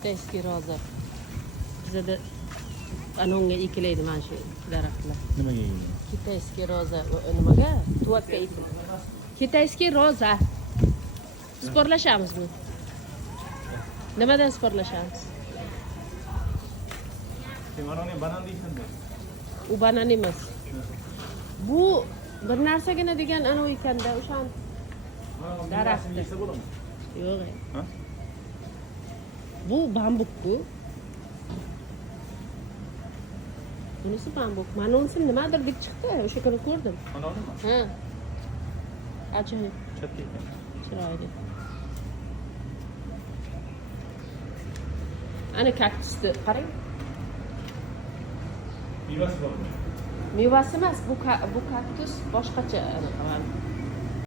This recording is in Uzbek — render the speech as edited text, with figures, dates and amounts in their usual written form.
Kitayskiy roza. Bizada anonga ekilaydi mana shu daraxtlar. Nimaga egildi? Kitayskiy roza nimaga? Tuvakka ekiladi. Kitayskiy roza. Sporlashamizmi? Nimadan sporlashamiz? Sen anonga banan deysan-da. U banan emas. Bu bir narsagina degan anav ekanda, o'shan daraxtda. Yesa bo'ladimi? Yo'q. Ha? Bu bambuk-ku. Bunisi bambuk. Mana unisi nimadir deb chiqdi. O'sha kuni ko'rdim. Anonimi? Ha. Ajoyib. Katta ekan. Chiroyli. Ana kaktusni qarang. Mevasi bormi? Mevasi emas, bu kaktus boshqacha anaqa.